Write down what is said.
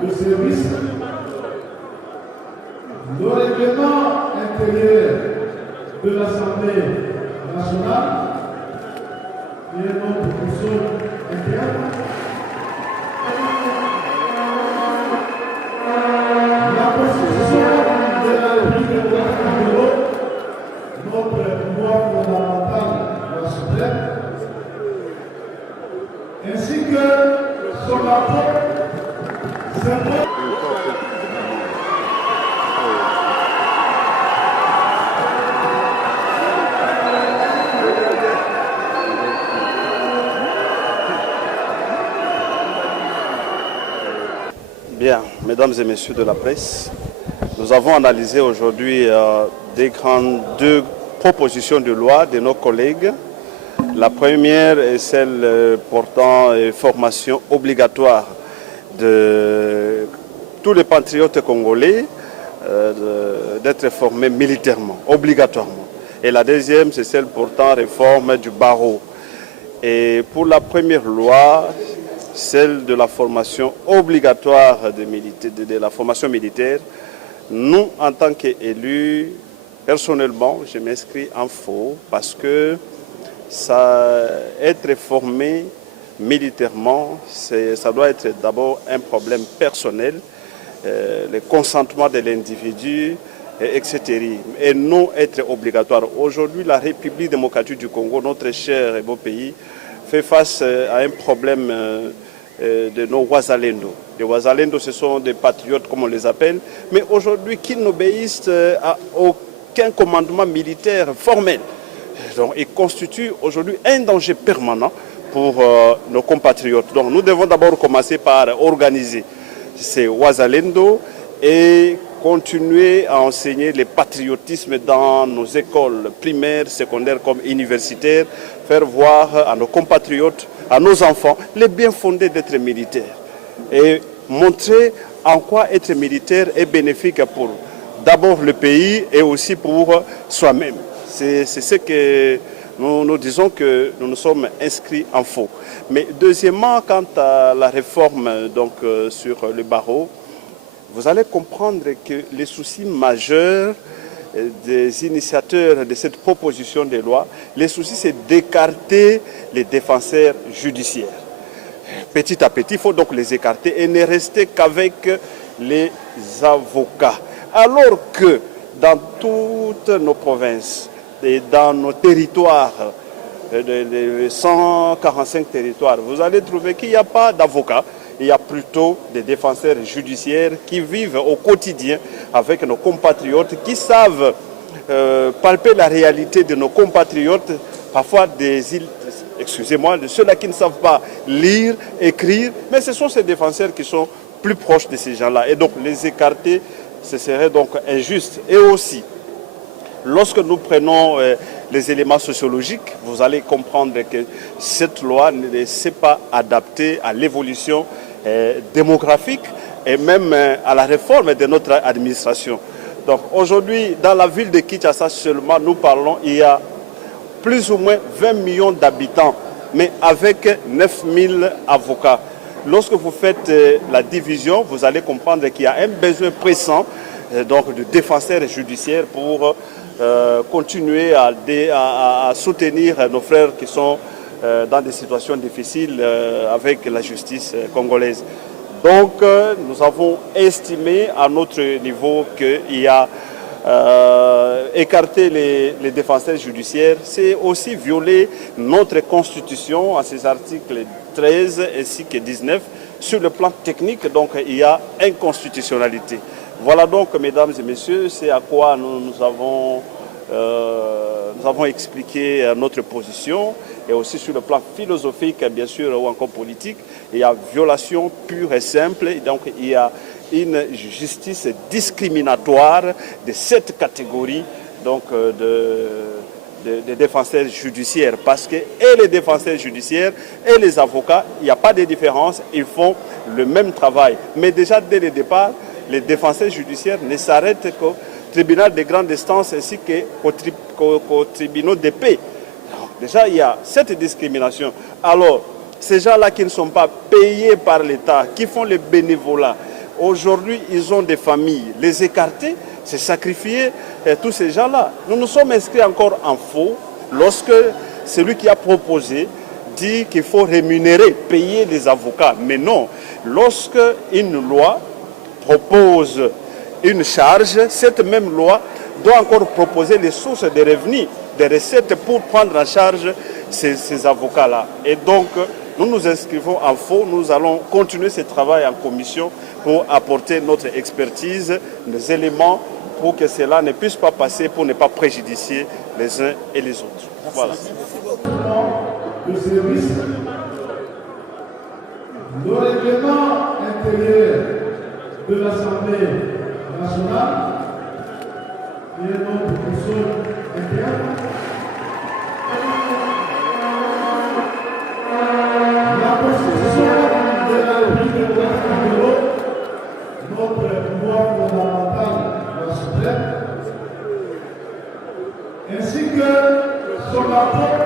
de service, le règlement intérieur de l'Assemblée nationale, qui est notre boussole interne, la Constitution de la République de notre pouvoir fondamental, la suprême, ainsi que son rapport symbolique. Bien, mesdames et messieurs de la presse, nous avons analysé aujourd'hui deux propositions de loi de nos collègues. La première est celle portant formation obligatoire de tous les patriotes congolais d'être formés militairement, obligatoirement. Et la deuxième, c'est celle portant réforme du barreau. Et pour la première loi, celle de la formation obligatoire de la formation militaire, nous, en tant qu'élus, personnellement, je m'inscris en faux parce que être formé militairement, ça doit être d'abord un problème personnel, le consentement de l'individu, etc. Et non être obligatoire. Aujourd'hui, la République démocratique du Congo, notre cher et beau pays, fait face à un problème de nos Wazalendo. Les Wazalendo, ce sont des patriotes, comme on les appelle, mais aujourd'hui, qui n'obéissent à aucun commandement militaire formel. Donc, ils constituent aujourd'hui un danger permanent pour nos compatriotes. Donc, nous devons d'abord commencer par organiser ces Wazalendo et continuer à enseigner le patriotisme dans nos écoles primaires, secondaires comme universitaires, faire voir à nos compatriotes, à nos enfants, les bien fondés d'être militaire et montrer en quoi être militaire est bénéfique pour d'abord le pays et aussi pour soi-même. C'est ce que nous disons que nous nous sommes inscrits en faux. Mais deuxièmement, quant à la réforme sur le barreau, vous allez comprendre que les soucis majeurs des initiateurs de cette proposition de loi, les soucis, c'est d'écarter les défenseurs judiciaires. Petit à petit, il faut donc les écarter et ne rester qu'avec les avocats. Alors que dans toutes nos provinces et dans nos territoires, les 145 territoires, vous allez trouver qu'il n'y a pas d'avocats. Il y a plutôt des défenseurs judiciaires qui vivent au quotidien avec nos compatriotes, qui savent palper la réalité de nos compatriotes, parfois de ceux-là qui ne savent pas lire, écrire, mais ce sont ces défenseurs qui sont plus proches de ces gens-là. Et donc les écarter, ce serait donc injuste. Et aussi, lorsque nous prenons les éléments sociologiques, vous allez comprendre que cette loi ne s'est pas adaptée à l'évolution démographique et même à la réforme de notre administration. Donc aujourd'hui, dans la ville de Kinshasa seulement, nous parlons, il y a plus ou moins 20 millions d'habitants, mais avec 9000 avocats. Lorsque vous faites la division, vous allez comprendre qu'il y a un besoin pressant de défenseurs judiciaires pour continuer à soutenir nos frères qui sont dans des situations difficiles avec la justice congolaise. Donc, nous avons estimé à notre niveau qu'il y a écarter les défenseurs judiciaires, c'est aussi violer notre constitution à ses articles 13 ainsi que 19. Sur le plan technique, donc, il y a inconstitutionnalité. Voilà donc, mesdames et messieurs, c'est à quoi nous avons expliqué notre position, et aussi sur le plan philosophique, bien sûr, ou encore politique. Il y a violation pure et simple, et donc il y a une justice discriminatoire de cette catégorie donc, de défenseurs judiciaires. Parce que et les défenseurs judiciaires et les avocats, il n'y a pas de différence, ils font le même travail. Mais déjà, dès le départ, les défenseurs judiciaires ne s'arrêtent qu'au tribunal de grande instance ainsi qu'au tribunal de paix. Donc, déjà, il y a cette discrimination. Alors, ces gens-là qui ne sont pas payés par l'État, qui font le bénévolat, Aujourd'hui, ils ont des familles. Les écarter, c'est sacrifier tous ces gens-là. Nous nous sommes inscrits encore en faux lorsque celui qui a proposé dit qu'il faut rémunérer, payer les avocats. Mais non, lorsque une loi propose une charge, cette même loi doit encore proposer les sources de revenus, des recettes pour prendre en charge ces avocats-là. Et donc, nous nous inscrivons en faux, nous allons continuer ce travail en commission pour apporter notre expertise, nos éléments pour que cela ne puisse pas passer, pour ne pas préjudicier les uns et les autres. Voilà. Le service, le règlement intérieur de l'Assemblée nationale et notre personne interne, la Constitution de la République de notre pouvoir fondamental, la suprême, ainsi que son rapport.